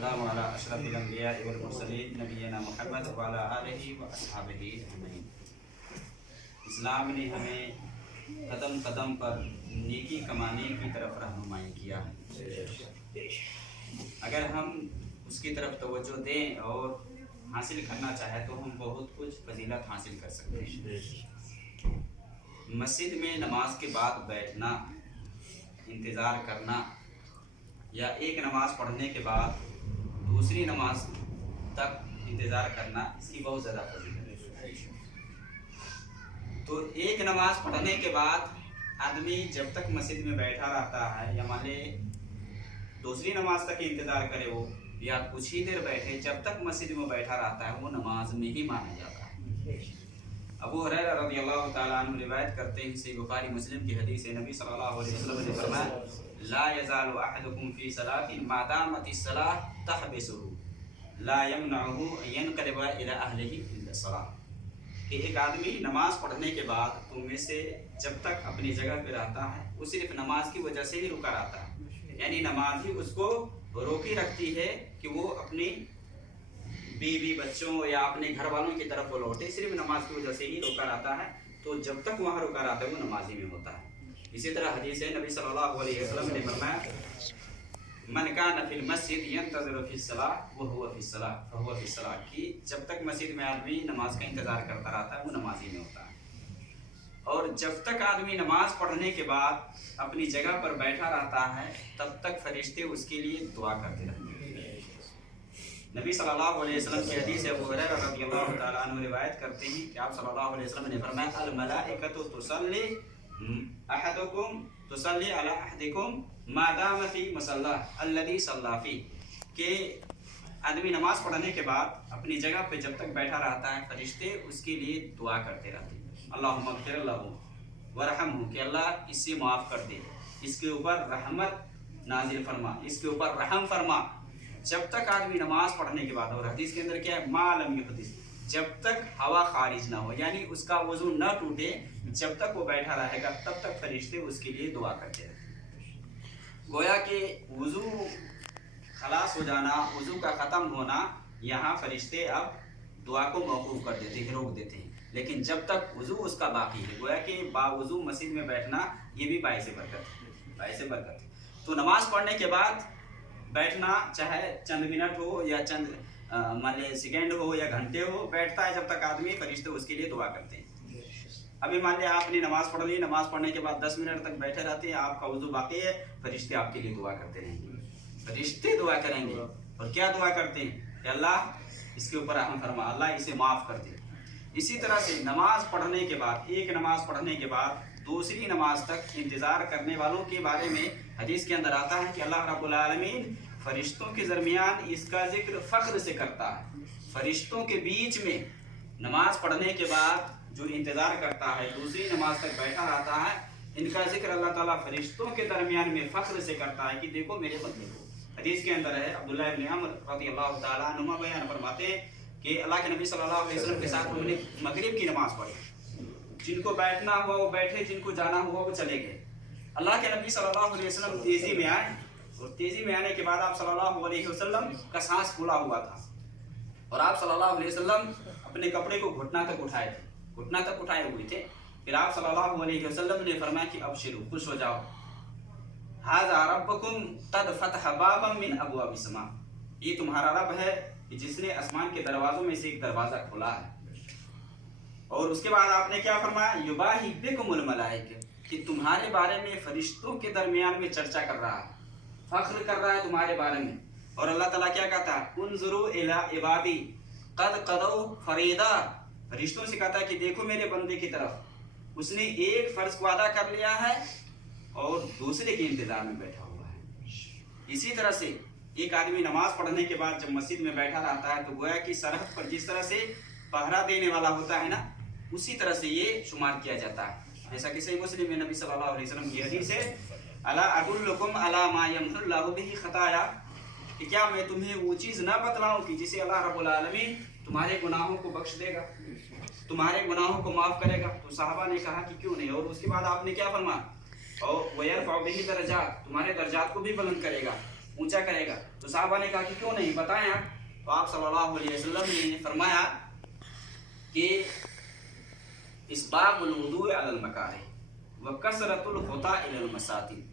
वस्सलामु अला अशरफिल अंबिया वल मुरसलीन नबीना मुहम्मद व अला आलिहि व अस्हाबिहि अजमईन। इस्लाम ने हमें कदम कदम पर नेकी कमाने की तरफ रहनुमाई किया है। अगर हम उसकी तरफ तवज्जो दें और हासिल करना चाहें तो हम बहुत कुछ फजीलत हासिल कर सकते हैं। मस्जिद में नमाज के बाद बैठना, इंतज़ार करना या एक नमाज पढ़ने के बाद दूसरी नमाज तक इंतज़ार करना, इसकी बहुत ज़्यादा फजीलत है। तो एक नमाज पढ़ने के बाद आदमी जब तक मस्जिद में बैठा रहता है या मान ले दूसरी नमाज तक इंतज़ार करे वो, या कुछ ही देर बैठे, जब तक मस्जिद में बैठा रहता है वो नमाज में ही माना जाता है। अबू हुरैरा रज़ियल्लाहु ताला अन्हु रिवायत करते हैं, सही बुखारी मुस्लिम की हदीस है, नबी सल्लल्लाहु अलैहि वसल्लम ने फरमाया, ला यज़ालु अहदुकुम फी सलातिन मा दामतिस सलाह तहबिसुहु ला यमनअहु अन यनक़लिबा इला अहलिही इल्ला सलाह। कि एक आदमी नमाज पढ़ने के बाद तुम में से जब तक अपनी जगह पे रहता है वो सिर्फ नमाज की वजह से ही रुका रहता है, यानी नमाज ही उसको रोकी रखती है कि वो अपनी बीवी बच्चों या अपने घर वालों की तरफ वो लौटे, सिर्फ नमाज की वजह से ही रुका रहता है। तो जब तक वहाँ रुका रहता है वो नमाजी में होता है। इसी तरह हदीस है, नबी सल्लल्लाहु अलैहि वसल्लम ने फरमाया, मन कान फिल मस्जिद यंतज़िरु फिस सलाह व हुवा फिस सलाह फहुवा फिस सलाह, कि जब तक मस्जिद में आदमी नमाज का इंतज़ार करता रहता है वो नमाजी में होता है। और जब तक आदमी नमाज पढ़ने के बाद अपनी जगह पर बैठा रहता है तब तक फरिश्ते उसके लिए दुआ करते रहते हैं। नबी सल्लल्लाहु अलैहि वसल्लम की हदीस है, अबू हुरैरा रज़ियल्लाहु ताला अन्हु रिवायत करते हैं कि आप सल्लल्लाहु अलैहि वसल्लम ने फरमाया, अल मलाइकतु तुसल्ली अहदुकुम तुसल्ली अला अहदिकुम मा दाम फी मुसल्ला अल्लज़ी सल्ला फी, के आदमी नमाज पढ़ने के बाद अपनी जगह पे जब तक बैठा रहता है फरिश्ते उसके लिए दुआ करते रहते हैं, अल्लाहुम्मा ग़फ़िर लहू वरहमहू, कि अल्लाह इससे माफ़ कर दे, इसके ऊपर रहमत नाजिल फरमा, इसके ऊपर रहम फरमा। जब तक आदमी नमाज पढ़ने के बाद, और हदीस के अंदर क्या है, मालम युहदिस, जब तक हवा खारिज ना हो, यानी उसका वजू न टूटे, जब तक वो बैठा रहेगा तब तक फरिश्ते उसके लिए दुआ करते रहते हैं। गोया कि वजू खलास हो जाना, वजू का ख़त्म होना, यहाँ फरिश्ते अब दुआ को मौकूफ़ कर देते हैं, रोक देते हैं। लेकिन जब तक वजू उसका बाकी है, गोया कि बावजू मस्जिद में बैठना ये भी बाइस बरकत है। तो नमाज पढ़ने के बाद बैठना, चाहे चंद मिनट हो या चंद मान लीजिए सेकेंड हो या घंटे हो, बैठता है जब तक आदमी, फरिश्ते उसके लिए दुआ करते हैं। अभी मान लिया आपने नमाज पढ़ ली, नमाज पढ़ने के बाद 10 मिनट तक बैठे रहते हैं, आपका वजू बाकी है, फरिश्ते आपके लिए दुआ करते रहेंगे, फरिश्ते दुआ करेंगे। और क्या दुआ करते हैं कि अल्लाह इसके ऊपर रहम फरमा, अल्लाह इसे माफ़ कर दे। इसी तरह से नमाज पढ़ने के बाद, एक नमाज पढ़ने के बाद दूसरी नमाज तक इंतज़ार करने वालों के बारे में हदीस के अंदर आता है कि अल्लाह रब्बुल आलमीन फरिश्तों के दरमियान इसका जिक्र फ़ख्र से करता है। फरिश्तों के बीच में नमाज पढ़ने के बाद जो इंतज़ार करता है, दूसरी नमाज तक बैठा रहता है, इनका जिक्र अल्लाह ताला फरिश्तों के दरमियान में फ़ख्र से करता है कि देखो मेरे बंदे को। हदीस के अंदर है, अब्दुल्लाह इब्न अमर रज़ियल्लाहु ताला अन्हुमा बयान फरमाते हैं कि अल्लाह के नबी सल्लल्लाहु अलैहि वसल्लम के साथ उन्होंने मगरिब की नमाज पढ़ी। जिनको बैठना हुआ वो बैठे, जिनको जाना हुआ वो चले गए। अल्लाह के नबी सल्लल्लाहु अलैहि वसल्लम तेज़ी में आए, और तेज़ी में आने के बाद आप सल्लल्लाहु अलैहि वसल्लम का सांस फूला हुआ था, और आप सल्लल्लाहु अलैहि वसल्लम अपने कपड़े को घुटना तक उठाए थे, घुटना तक उठाए हुए थे। फिर आप सल्लल्लाहु अलैहि वसल्लम ने फरमाया कि अबशिरू, खुश हो जाओ, हाज़ा रब्बुकुम क़द फ़तह बाबम मिन अबवाबिस समा, ये तुम्हारा रब है कि जिसने आसमान के दरवाजों में से एक दरवाज़ा खोला है। और उसके बाद आपने क्या फरमाया, युबाही बिकुमुल मलाइका, कि तुम्हारे बारे में फरिश्तों के दरमियान में चर्चा कर रहा है, फख्र कर रहा है तुम्हारे बारे में। और अल्लाह ताला क्या कहता है, उन्ज़ुरू इला इबादी क़द क़दौ फ़रीदा, फरिश्तों से कहता है कि देखो मेरे बंदे की तरफ, उसने एक फ़र्ज को अदा कर लिया है और दूसरे के इंतज़ार में बैठा हुआ है। इसी तरह से एक आदमी नमाज पढ़ने के बाद जब मस्जिद में बैठा रहता है तो गोया कि सरहद पर जिस तरह से पहरा देने वाला होता है ना, उसी तरह से ये शुमार किया जाता है। जैसा कि सही मुस्लिम में नबी सल्लल्लाहु अलैहि वसल्लम की हदीस है, अला अदुल्लुकुम अला मा यमहुल्लाहु बिही खताया, कि क्या मैं तुम्हें वो चीज़ ना बतलाऊं कि जिसे अल्लाह रब्बुल आलमीन तुम्हारे गुनाहों को बख्श देगा, तुम्हारे गुनाहों को माफ़ करेगा। तो साहबा ने कहा कि क्यों नहीं। और उसके बाद आपने क्या फरमाया, और वयरफ़उ बिही दरजात, तुम्हारे दर्जात को भी बुलंद करेगा। ऊंचा करेगा। तो साहबा ने कहा कि क्यों नहीं, बताएं आप। तो आप सल्लल्लाहु अलैहि वसल्लम ने फरमाया कि इस्बागुल वुदू अलल मकारिह व कसरतुल खुता इलल मसाजिद,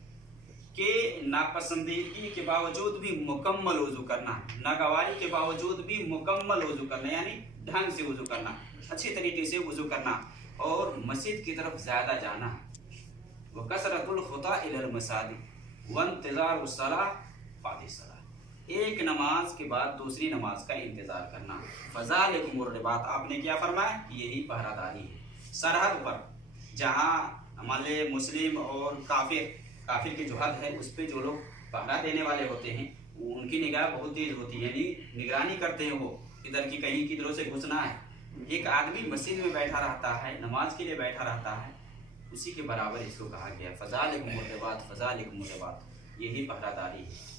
के नापसंदीदगी के बावजूद भी मुकम्मल वजू करना, नागवारी के बावजूद भी मुकम्मल वजू करना, यानी ढंग से वजू करना, अच्छी तरीके से वजू करना, और मस्जिद की तरफ ज़्यादा जाना। व कसरतुल खुता इलल मसाजिद व इंतज़ार उस्सलाह बाद सलाह, एक नमाज के बाद दूसरी नमाज का इंतज़ार करना। फ़ज़ालिकुमुर रिबात, आपने क्या फरमाया, यही पहरादारी है। सरहद पर जहाँ मान ले मुस्लिम और काफिर की जो हद है उस पर जो लोग पहरा देने वाले होते हैं, उनकी निगाह बहुत तेज होती है, यानी निगरानी करते हैं वो इधर की कहीं किधरों से घुसना है। एक आदमी मस्जिद में बैठा रहता है, नमाज के लिए बैठा रहता है, उसी के बराबर इसको कहा गया फ़ज़ालिकुमुर रिबात, फ़ज़ालिकुमुर रिबात, यही पहरादारी है।